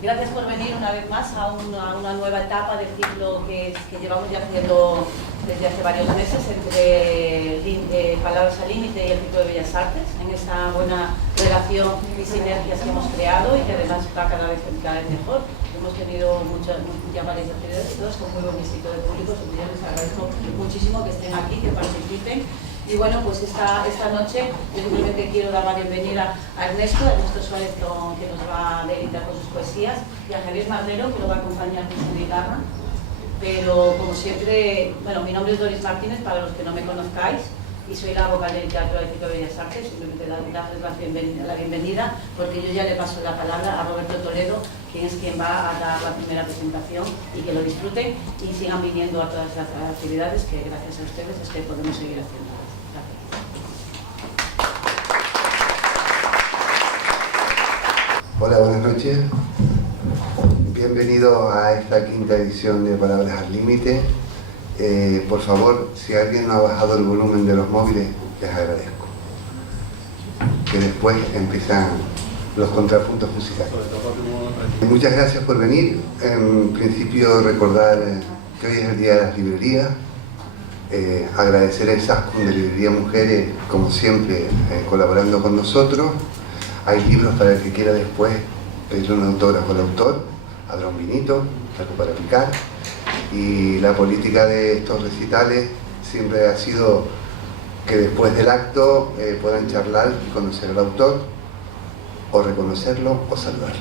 Gracias por venir una vez más a una nueva etapa del ciclo que llevamos ya haciendo desde hace varios meses entre Palabras al Límite y el Ciclo de Bellas Artes, en esa buena relación y sinergias que hemos creado y que además va cada vez mejor. Hemos tenido ya varias actividades, todas con muy buen éxito de público, así que yo les agradezco muchísimo que estén aquí, que participen. Y bueno, pues esta noche yo simplemente quiero dar la bienvenida a Ernesto Suárez, que nos va a deleitar con sus poesías, y a Javier Marrero, que lo va a acompañar con su guitarra. Pero como siempre, bueno, mi nombre es Doris Martínez, para los que no me conozcáis, y soy la vocal del Teatro del Ciclo de Bellas Artes. Simplemente darles la bienvenida, porque yo ya le paso la palabra a Roberto Toledo, quien va a dar la primera presentación, y que lo disfruten y sigan viniendo a todas las actividades que gracias a ustedes es que podemos seguir haciendo. Hola, buenas noches. Bienvenido a esta quinta edición de Palabras al Límite. Por favor, si alguien no ha bajado el volumen de los móviles, les agradezco. Que después empiezan los contrapuntos musicales. Muchas gracias por venir. En principio, recordar que hoy es el Día de las Librerías. Agradecer a Izaskun de Librería Mujeres, como siempre, colaborando con nosotros. Hay libros para el que quiera después pedir un autógrafo al autor, habrá un vinito, algo para picar. Y la política de estos recitales siempre ha sido que después del acto puedan charlar y conocer al autor, o reconocerlo o saludarlo.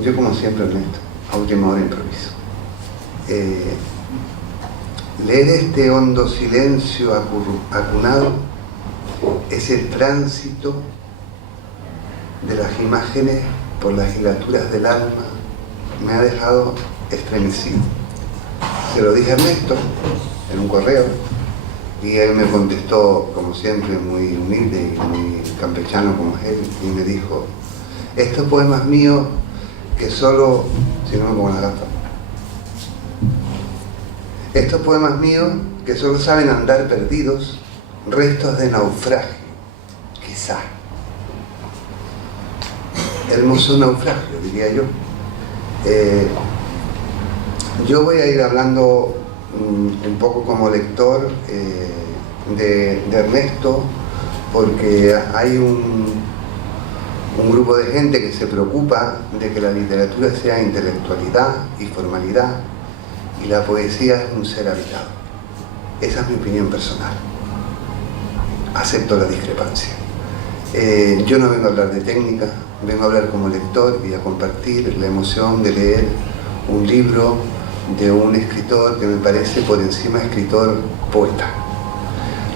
Yo, como siempre, Ernesto, a última hora improviso. Leer este hondo silencio acunado es el tránsito de las imágenes por las hilaturas del alma. Me ha dejado estremecido. Se lo dije a Ernesto en un correo y él me contestó, como siempre, muy humilde y muy campechano como es él, y me dijo: estos poemas míos que solo... si no me pongo la gafa. Estos poemas míos que solo saben andar perdidos, restos de naufragio, quizá. Hermoso naufragio, diría yo. Yo voy a ir hablando un poco como lector de Ernesto, porque hay un grupo de gente que se preocupa de que la literatura sea intelectualidad y formalidad, y la poesía es un ser habitado. Esa es mi opinión personal. Acepto la discrepancia. Yo no vengo a hablar de técnica, vengo a hablar como lector y a compartir la emoción de leer un libro de un escritor que me parece por encima escritor, poeta.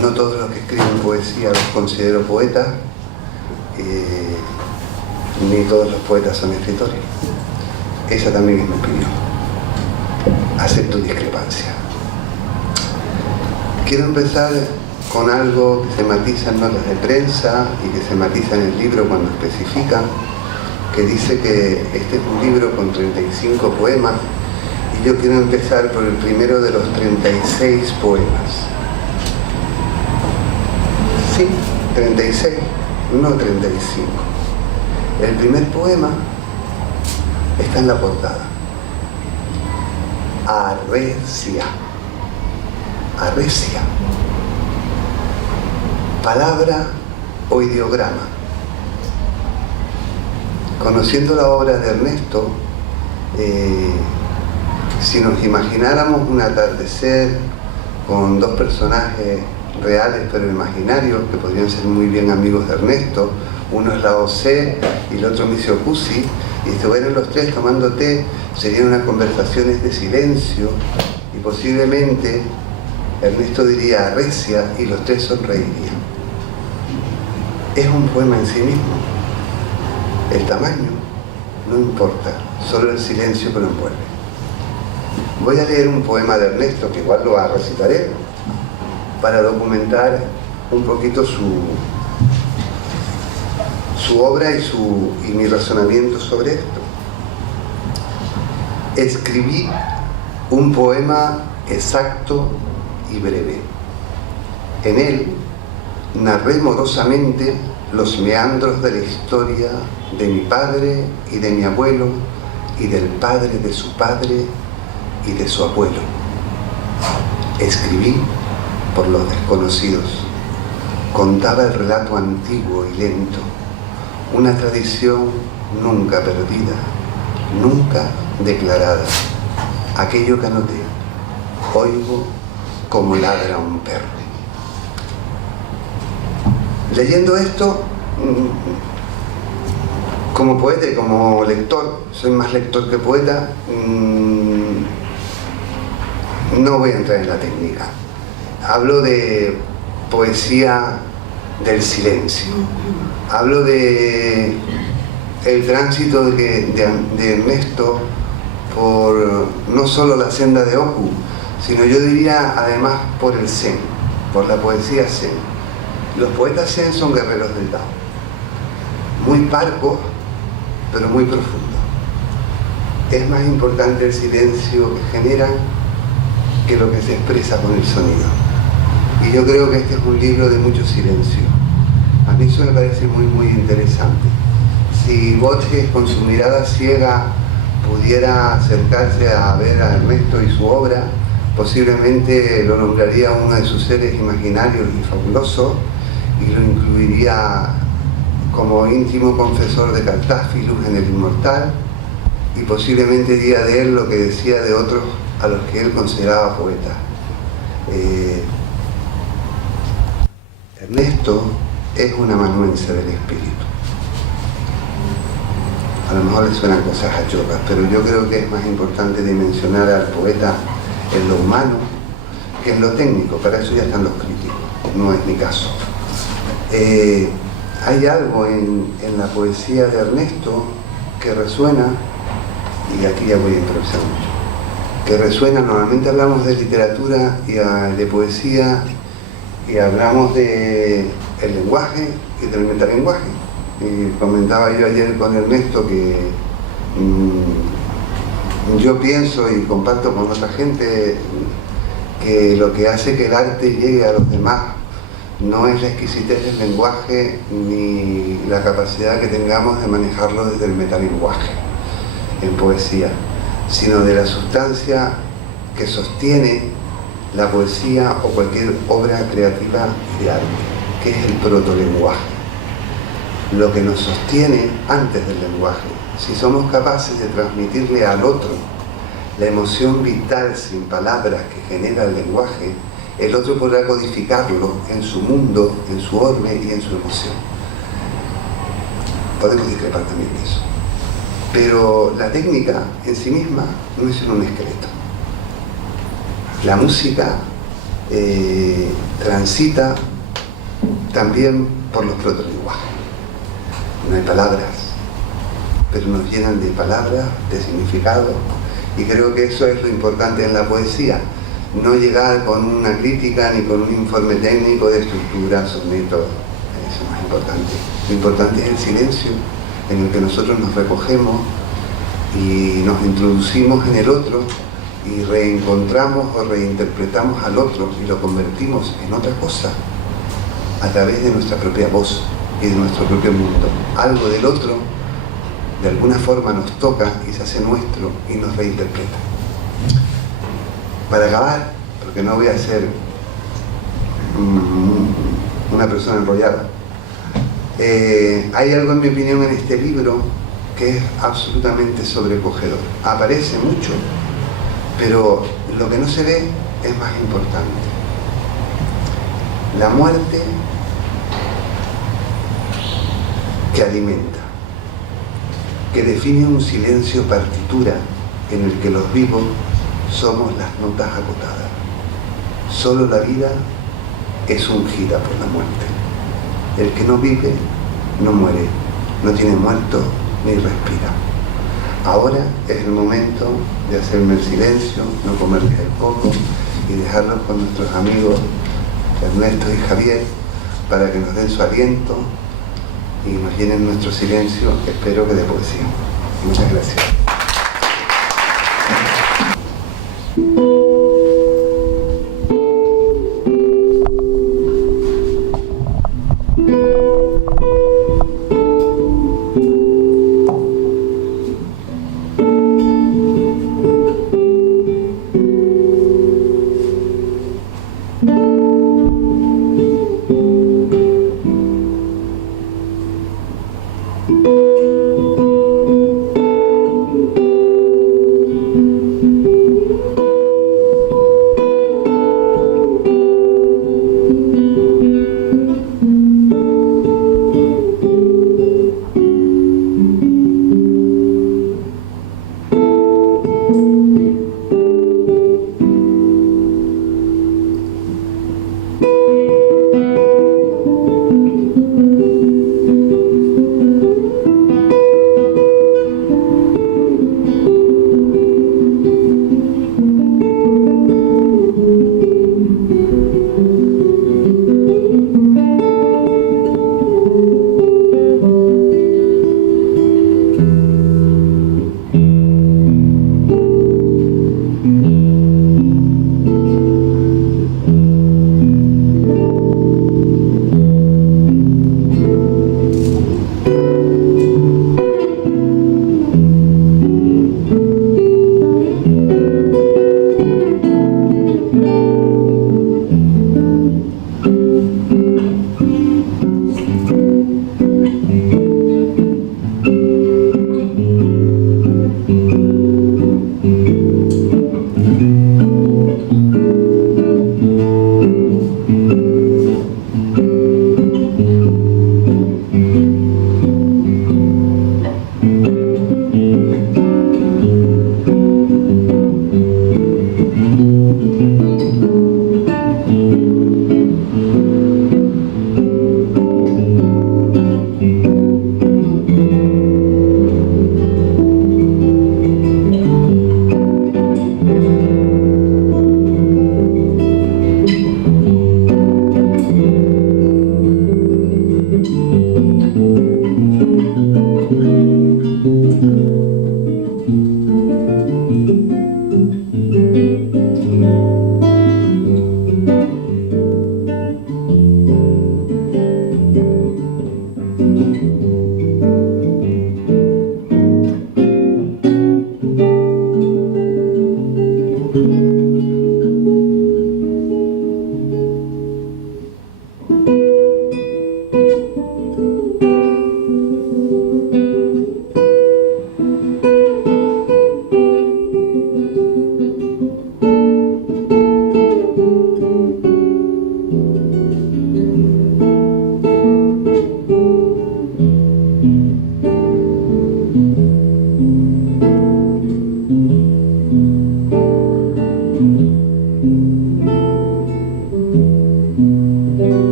No todos los que escriben poesía los considero poetas, ni todos los poetas son escritores. Esa también es mi opinión. Acepto discrepancia. Quiero empezar con algo que se matiza en notas de prensa y que se matiza en el libro cuando especifica, que dice que este es un libro con 35 poemas, y yo quiero empezar por el primero de los 36 poemas. Sí, 36, no 35. El primer poema está en la portada. Arrecia. Arrecia. Palabra o ideograma. Conociendo la obra de Ernesto, si nos imagináramos un atardecer con dos personajes reales pero imaginarios, que podrían ser muy bien amigos de Ernesto, uno es Lao Tse y el otro Michio Kaku, y estuvieran los tres tomando té, serían unas conversaciones de silencio, y posiblemente Ernesto diría arrecia y los tres sonreirían. es un poema en sí mismo. El tamaño no importa, solo el silencio que lo envuelve. Voy a leer un poema de Ernesto, que igual lo recitaré, para documentar un poquito su obra y mi razonamiento sobre esto. Escribí un poema exacto y breve. En él narré modosamente los meandros de la historia de mi padre y de mi abuelo y del padre de su padre y de su abuelo. Escribí por los desconocidos. Contaba el relato antiguo y lento, una tradición nunca perdida, nunca declarada. Aquello que anoté, oigo como ladra un perro. Leyendo esto, como poeta y como lector, soy más lector que poeta, no voy a entrar en la técnica. Hablo de poesía del silencio. Hablo de el tránsito de Ernesto por no solo la senda de Oku, sino yo diría además por el Zen, por la poesía Zen. Los poetas Zen son guerreros del Tao, muy parcos, pero muy profundos. Es más importante el silencio que generan que lo que se expresa con el sonido. Y yo creo que este es un libro de mucho silencio. A mí eso me parece muy, muy interesante. Si Borges, con su mirada ciega, pudiera acercarse a ver a Ernesto y su obra, posiblemente lo nombraría uno de sus seres imaginarios y fabulosos, y lo incluiría como íntimo confesor de Cartáfilus en El Inmortal, y posiblemente diría de él lo que decía de otros a los que él consideraba poetas. Ernesto es un amanuense del espíritu. A lo mejor le suenan cosas achocas, pero yo creo que es más importante dimensionar al poeta en lo humano que en lo técnico. Para eso ya están los críticos, no es mi caso. Hay algo en la poesía de Ernesto que resuena, y aquí ya voy a improvisar mucho, que resuena. Normalmente hablamos de literatura y de poesía y hablamos del lenguaje y del metalenguaje. Y comentaba yo ayer con Ernesto que yo pienso y comparto con otra gente que lo que hace que el arte llegue a los demás no es la exquisitez del lenguaje ni la capacidad que tengamos de manejarlo desde el metalenguaje en poesía, sino de la sustancia que sostiene la poesía o cualquier obra creativa de arte, que es el protolenguaje, lo que nos sostiene antes del lenguaje. Si somos capaces de transmitirle al otro la emoción vital sin palabras que genera el lenguaje, el otro podrá codificarlo en su mundo, en su orbe y en su emoción. Podemos discrepar también de eso. Pero la técnica en sí misma no es un esqueleto. La música transita también por los protolenguajes. No hay palabras, pero nos llenan de palabras, de significado, y creo que eso es lo importante en la poesía. No llegar con una crítica ni con un informe técnico de estructura, soneto, eso es más importante. Lo importante es el silencio en el que nosotros nos recogemos y nos introducimos en el otro y reencontramos o reinterpretamos al otro y lo convertimos en otra cosa a través de nuestra propia voz y de nuestro propio mundo. Algo del otro de alguna forma nos toca y se hace nuestro y nos reinterpreta. Para acabar, porque no voy a ser una persona enrollada, hay algo en mi opinión en este libro que es absolutamente sobrecogedor. Aparece mucho, pero lo que no se ve es más importante. La muerte que alimenta, que define un silencio partitura en el que los vivos somos las notas acotadas. Solo la vida es ungida por la muerte. El que no vive, no muere, no tiene muerto ni respira. Ahora es el momento de hacerme el silencio, no comerles el coco y dejarlos con nuestros amigos Ernesto y Javier para que nos den su aliento y nos llenen nuestro silencio, espero que de poesía. Muchas gracias.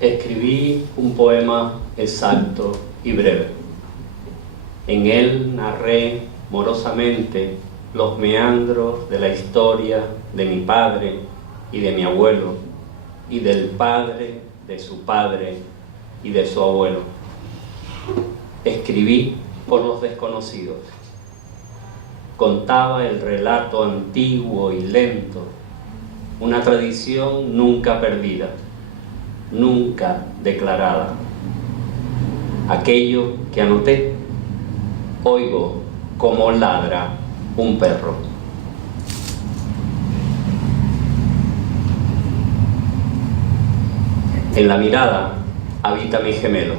Escribí un poema exacto y breve. En él narré morosamente los meandros de la historia de mi padre y de mi abuelo, y del padre de su padre y de su abuelo. Escribí por los desconocidos. Contaba el relato antiguo y lento, una tradición nunca perdida, nunca declarada. Aquello que anoté, oigo como ladra un perro. En la mirada habita mi gemelo.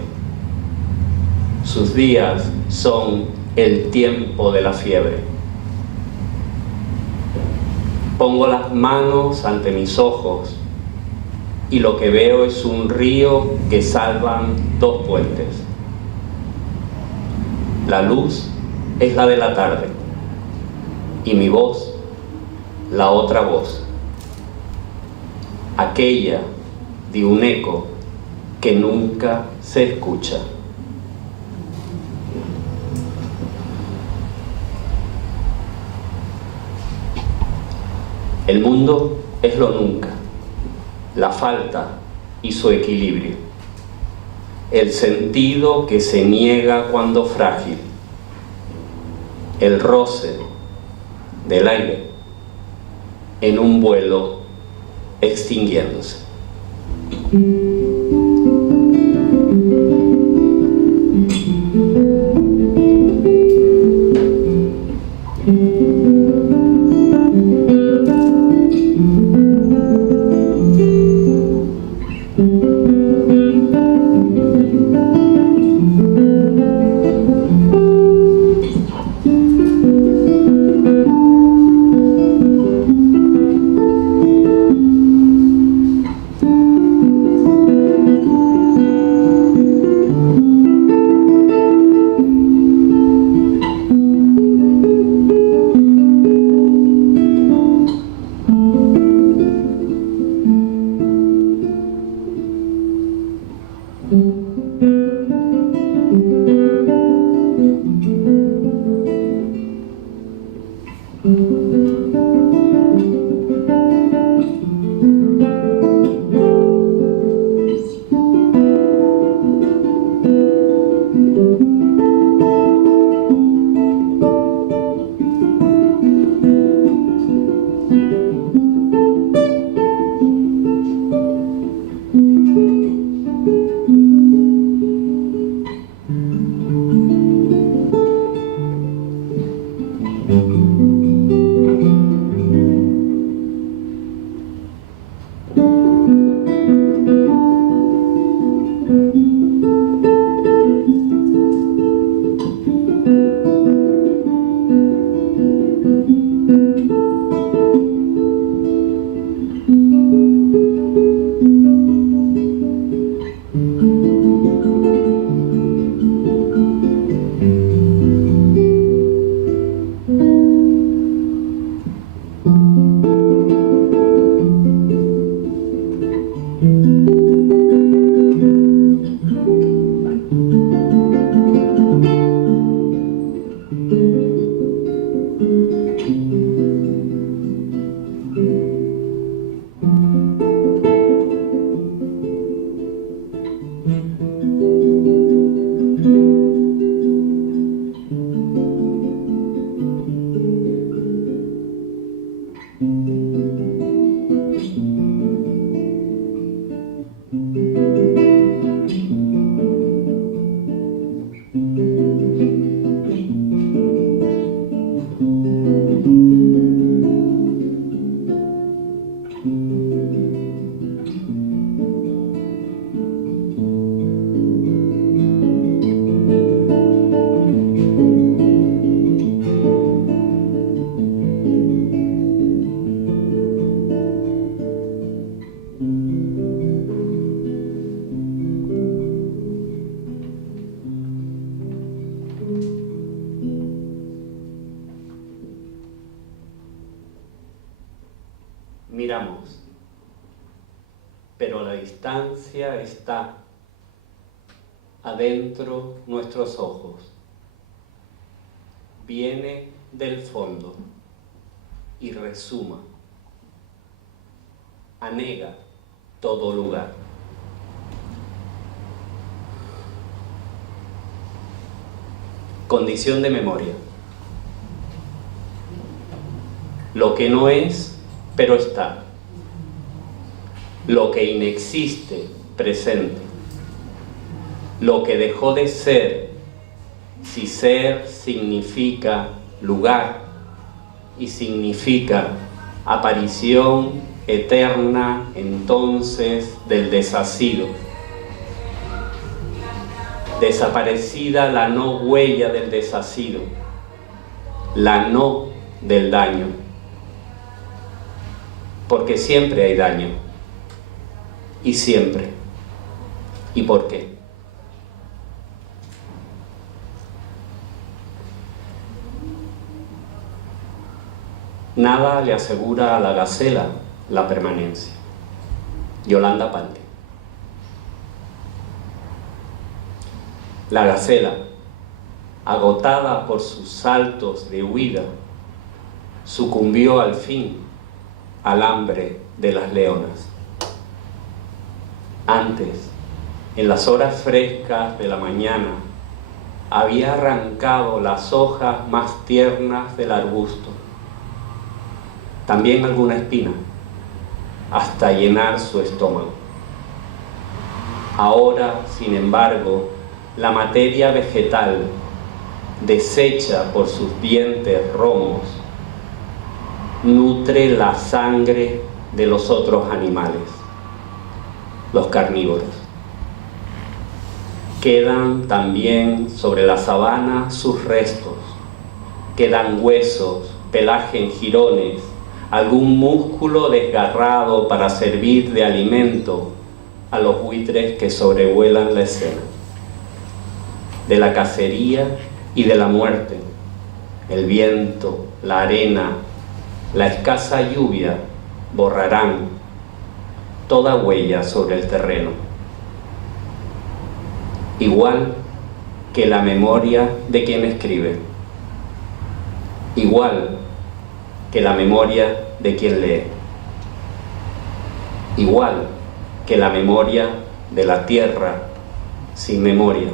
Sus días son el tiempo de la fiebre. Pongo las manos ante mis ojos y lo que veo es un río que salvan dos puentes. La luz es la de la tarde y mi voz, la otra voz, aquella de un eco que nunca se escucha. El mundo es lo nunca, la falta y su equilibrio, el sentido que se niega cuando frágil, el roce del aire en un vuelo extinguiéndose. Miramos, pero a la distancia está adentro nuestros ojos. Viene del fondo y resuma, anega todo lugar. Condición de memoria. Lo que no es, pero está. Lo que inexiste, presente. Lo que dejó de ser, si ser significa lugar y significa aparición eterna entonces del desasido, desaparecida la no huella del desasido, la no del daño, porque siempre hay daño, y siempre. ¿Y por qué? Nada le asegura a la gacela la permanencia. Yolanda Palde. La gacela, agotada por sus saltos de huida, sucumbió al fin al hambre de las leonas. Antes, en las horas frescas de la mañana, había arrancado las hojas más tiernas del arbusto, también alguna espina, hasta llenar su estómago. Ahora, sin embargo, la materia vegetal, deshecha por sus dientes romos, nutre la sangre de los otros animales, los carnívoros. Quedan también sobre la sabana sus restos, quedan huesos, pelaje en jirones, algún músculo desgarrado para servir de alimento a los buitres que sobrevuelan la escena. De la cacería y de la muerte, el viento, la arena, la escasa lluvia borrarán toda huella sobre el terreno. Igual que la memoria de quien escribe, igual que la memoria de quien lee, igual que la memoria de la tierra sin memoria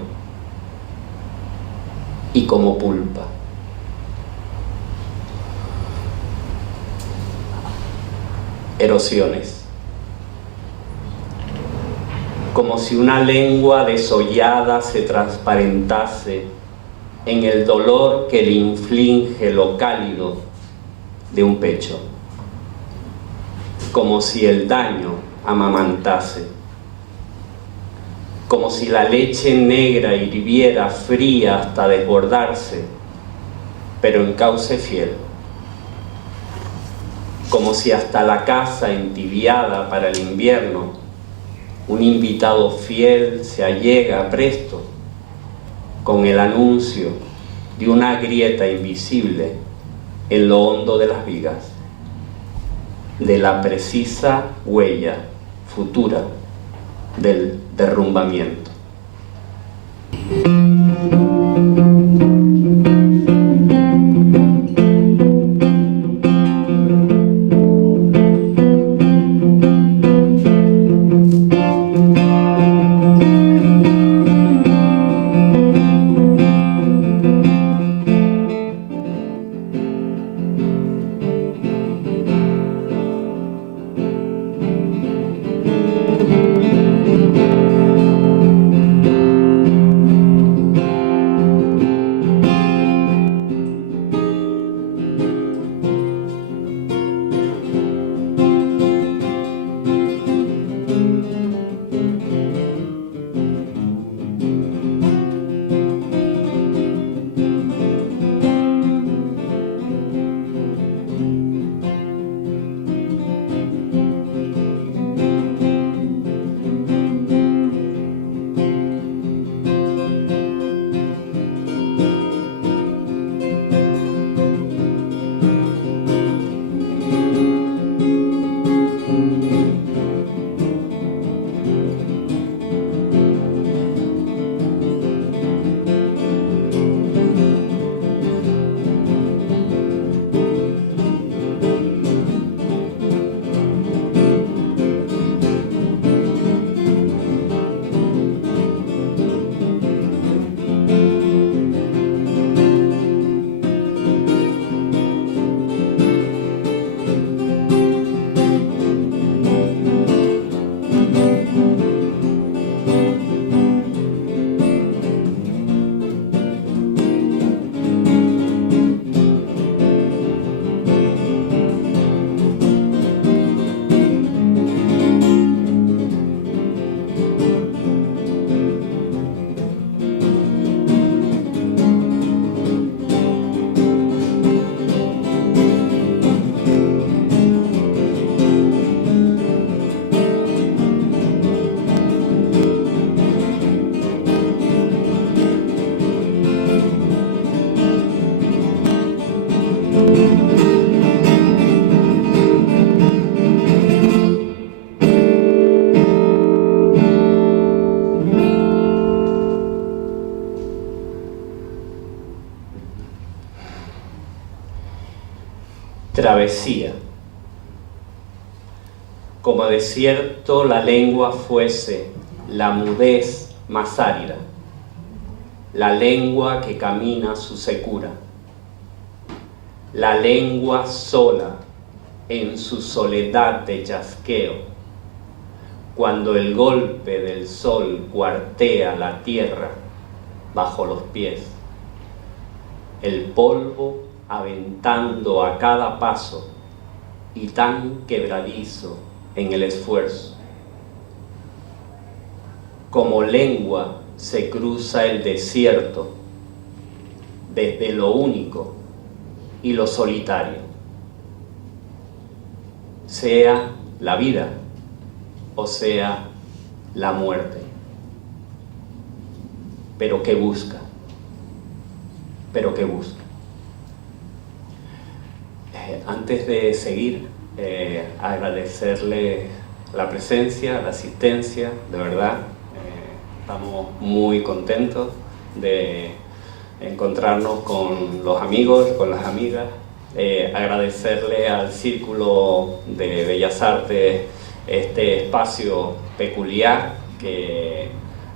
y como pulpa. Erosiones. Como si una lengua desollada se transparentase en el dolor que le inflige lo cálido de un pecho. Como si el daño amamantase. Como si la leche negra hirviera fría hasta desbordarse, pero en cauce fiel. Como si hasta la casa entibiada para el invierno, un invitado fiel se allega presto con el anuncio de una grieta invisible en lo hondo de las vigas, de la precisa huella futura del derrumbamiento. Travesía. Como desierto la lengua fuese, la mudez más árida, la lengua que camina su secura, la lengua sola en su soledad de chasqueo, cuando el golpe del sol cuartea la tierra bajo los pies, el polvo aventando a cada paso y tan quebradizo en el esfuerzo. Como lengua se cruza el desierto desde lo único y lo solitario, sea la vida o sea la muerte. Pero ¿qué busca? Pero ¿qué busca? Antes de seguir, agradecerle la presencia, la asistencia, de verdad. Estamos muy contentos de encontrarnos con los amigos, con las amigas. Agradecerle al Círculo de Bellas Artes este espacio peculiar que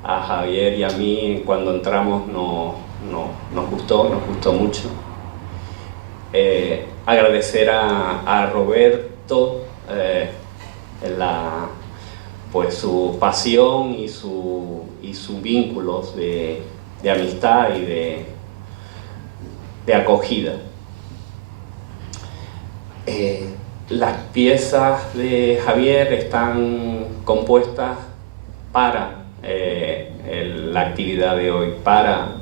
a Javier y a mí cuando entramos nos gustó mucho. Agradecer a Roberto pues su pasión y sus vínculos de amistad y de acogida. Las piezas de Javier están compuestas para la actividad de hoy, para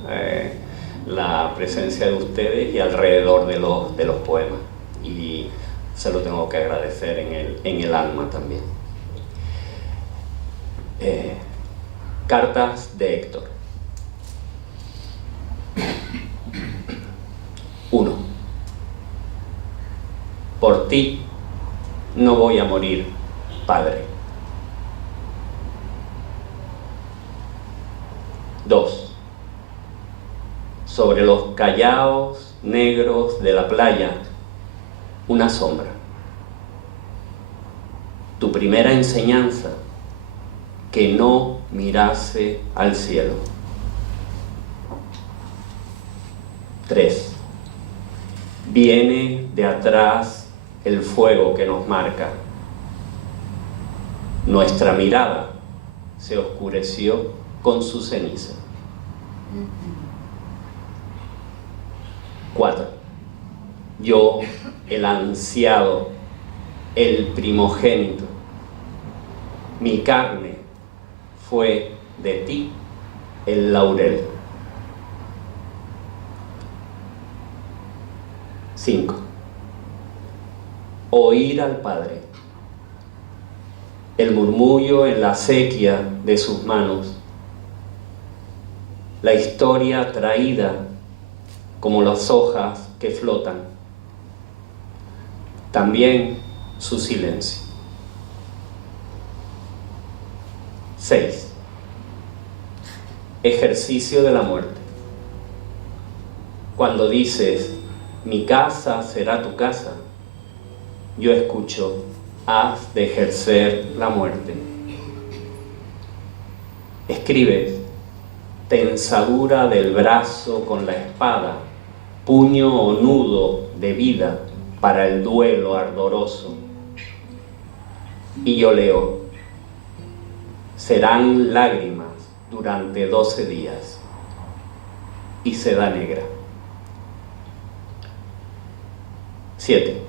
la presencia de ustedes y alrededor de los poemas, y se lo tengo que agradecer en el alma también. Cartas de Héctor. 1. Por ti no voy a morir, Padre. 2. Sobre los callaos negros de la playa, una sombra. Tu primera enseñanza, que no mirase al cielo. 3. Viene de atrás el fuego que nos marca. Nuestra mirada se oscureció con su ceniza. 4. Yo, el ansiado, el primogénito, mi carne fue de ti el laurel. 5. Oír al Padre, el murmullo en la acequia de sus manos, la historia traída como las hojas que flotan, también su silencio. 6. Ejercicio de la muerte. Cuando dices, mi casa será tu casa, yo escucho, has de ejercer la muerte. Escribes, tenzadura del brazo con la espada, puño o nudo de vida para el duelo ardoroso. Y yo leo, serán lágrimas durante 12 días y seda negra. 7.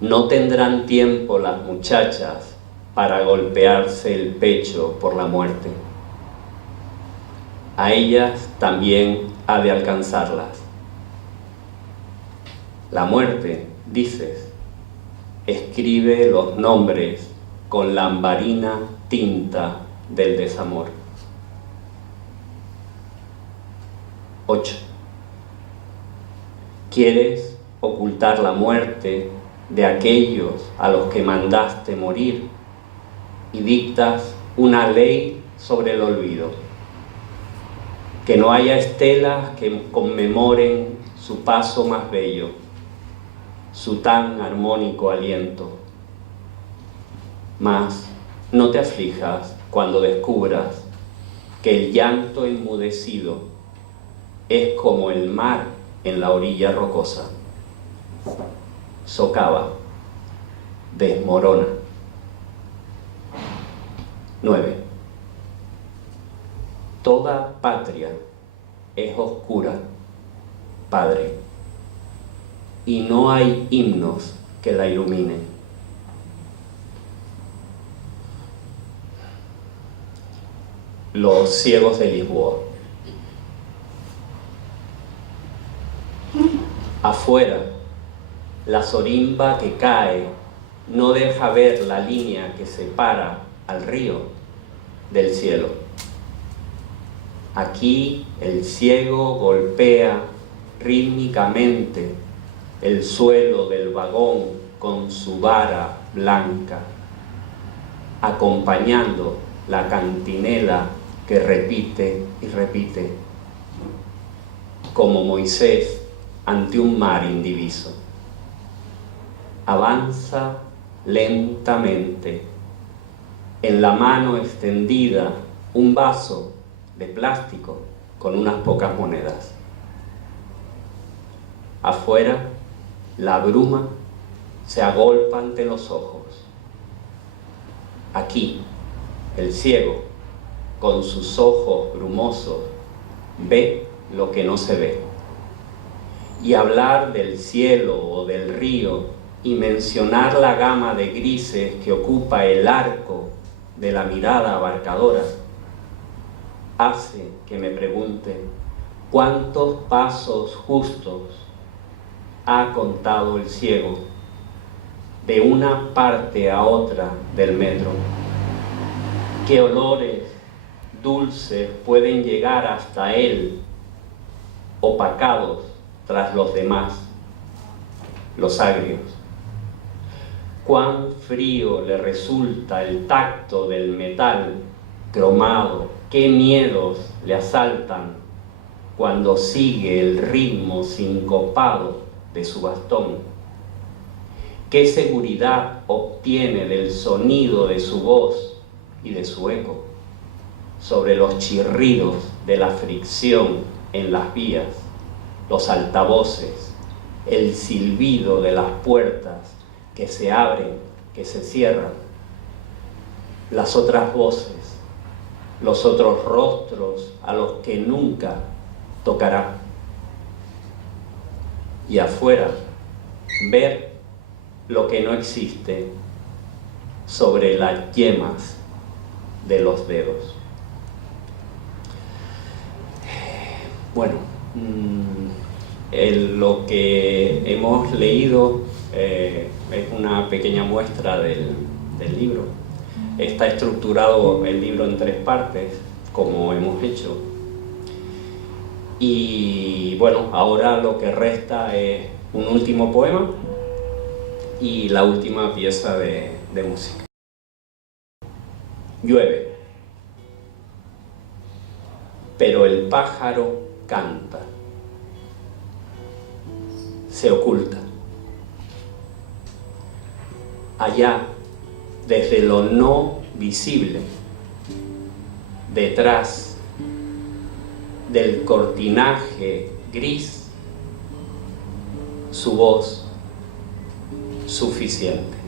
No tendrán tiempo las muchachas para golpearse el pecho por la muerte. A ellas también ha de alcanzarlas. La muerte, dices, escribe los nombres con la ambarina tinta del desamor. 8. ¿Quieres ocultar la muerte de aquellos a los que mandaste morir y dictas una ley sobre el olvido? Que no haya estelas que conmemoren su paso más bello. su tan armónico aliento. Mas no te aflijas cuando descubras que el llanto enmudecido es como el mar en la orilla rocosa. Socava, desmorona. 9. Toda patria es oscura, Padre, y no hay himnos que la iluminen. Los ciegos de Lisboa. Afuera, la zorimba que cae no deja ver la línea que separa al río del cielo. Aquí el ciego golpea rítmicamente el suelo del vagón con su vara blanca, acompañando la cantinela que repite y repite, como Moisés ante un mar indiviso. Avanza lentamente, en la mano extendida un vaso de plástico con unas pocas monedas. Afuera, la bruma se agolpa ante los ojos. Aquí, el ciego, con sus ojos brumosos, ve lo que no se ve. Y hablar del cielo o del río y mencionar la gama de grises que ocupa el arco de la mirada abarcadora hace que me pregunte cuántos pasos justos ha contado el ciego de una parte a otra del metro. ¿Qué olores dulces pueden llegar hasta él, opacados tras los demás, los agrios? Cuán frío le resulta el tacto del metal cromado, qué miedos le asaltan cuando sigue el ritmo sincopado de su bastón, qué seguridad obtiene del sonido de su voz y de su eco sobre los chirridos de la fricción en las vías, los altavoces, el silbido de las puertas que se abren, que se cierran, las otras voces, los otros rostros a los que nunca tocará. Y afuera, ver lo que no existe sobre las yemas de los dedos. Bueno, lo que hemos leído es una pequeña muestra del libro. Está estructurado el libro en 3 partes, como hemos hecho. Y bueno, ahora lo que resta es un último poema y la última pieza de música. Llueve, pero el pájaro canta, se oculta. Allá, desde lo no visible, detrás del cortinaje gris, su voz suficiente.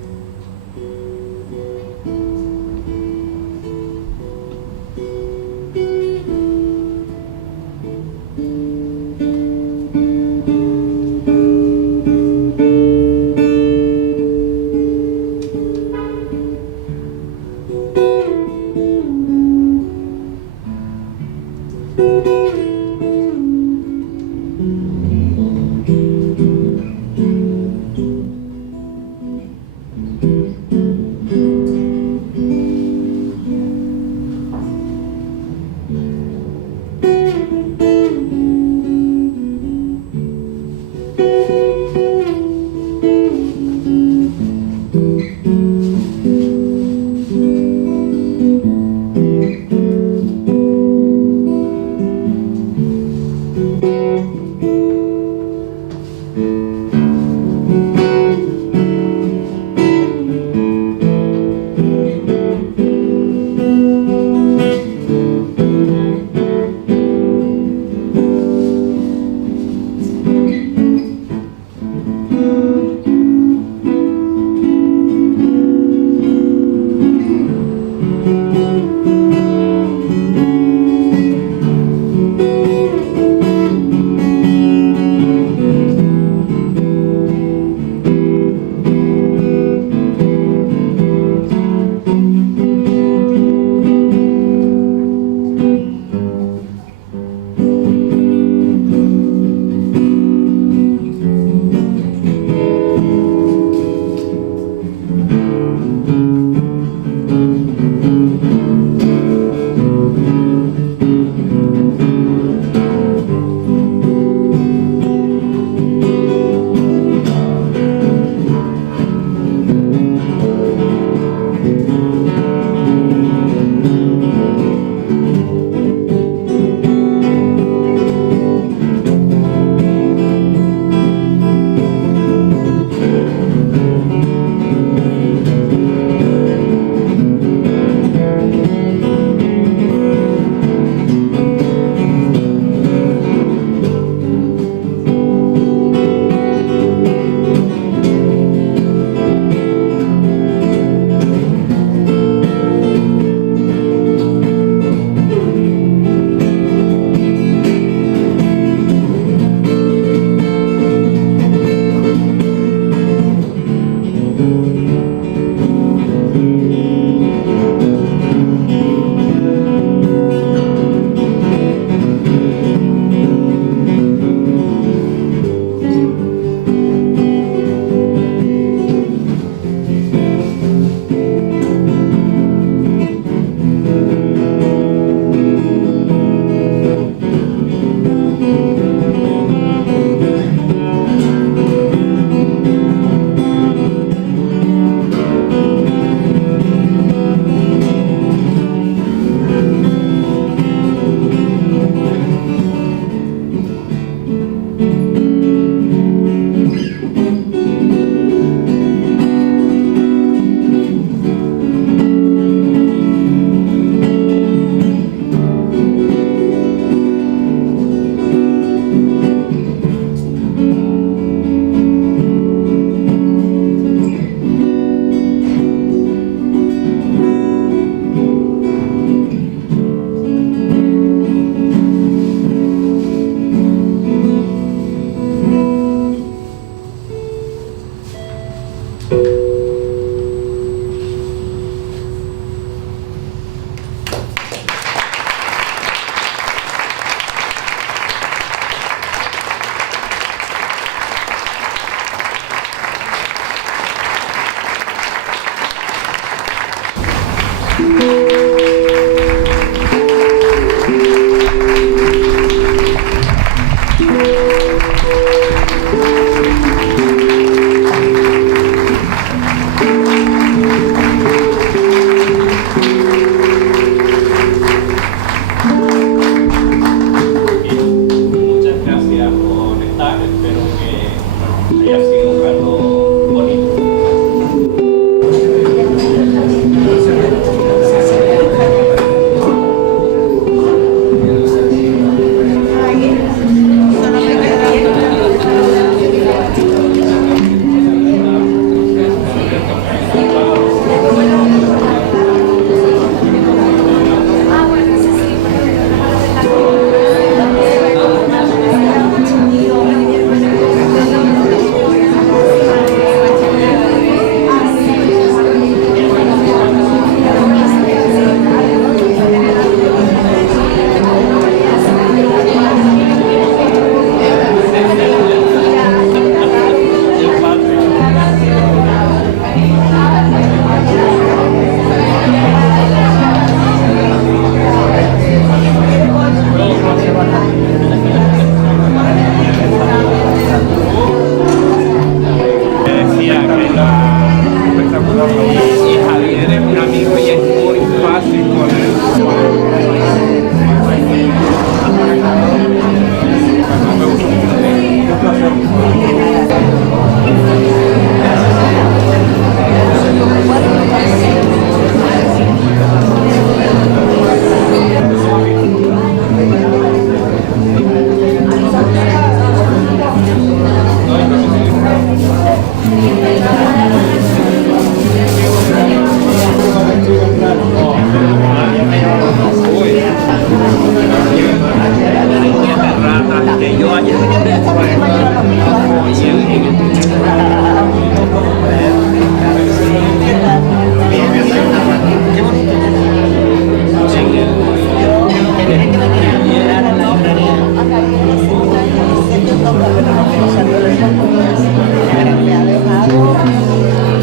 Me ha dejado